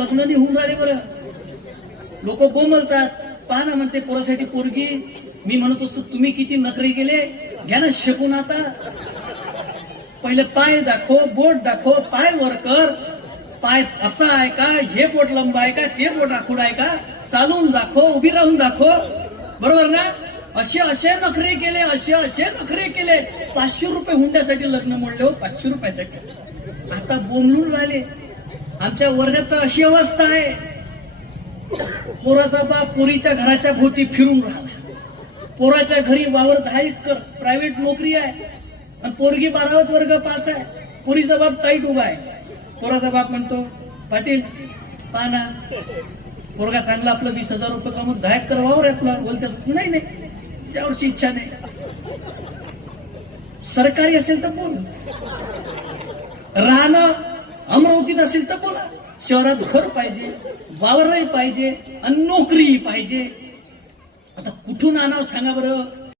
लग्न नाही होऊन राहिले बरं. लोक बोंबलतात, पहा ना म्हणते पोरासाठी पोरगी. मी म्हणत असतो तुम्ही किती नखरे केले, घ्या ना शकून. आता पहिले पाय दाखव, बोट दाखव, पाय वर कर. पाय असा आहे का, हे बोट लंबा आहे का, ते बोट आखूड आहे का, चालून दाखव, उभी राहून दाखव. बरोबर ना? असे नखरे केले, असे नखरे केले. 500 रुपये हुंड्यासाठी लग्न मोडले हो, 500 रुपयासाठी. आता बोंबलून राहिले. आमच्या वर्गात तर अशी अवस्था आहे, पोराचा बाप पोरीच्या घराच्या भोवती फिरून राहिला. पोराच्या घरी वावर 10 एकर प्रायव्हेट नोकरी आहे आणि पोरगी 12वा वर्ग पास आहे. पोरीचा बाप टाईट उभा आहे. पोराचा बाप म्हणतो, पाटील पहा ना, पोरगा चांगला, आपलं 20,000 रुपये कमवत 10 एकर वावर आहे आपला. बोलतात नाही नाही, त्यावरची इच्छा नाही. सरकारी असेल तर बोल, राहणं अमरावतीत असेल तर बोला. शहरात घर पाहिजे, वावरही पाहिजे आणि नोकरीही पाहिजे. आता कुठून आणावं सांगा बरं.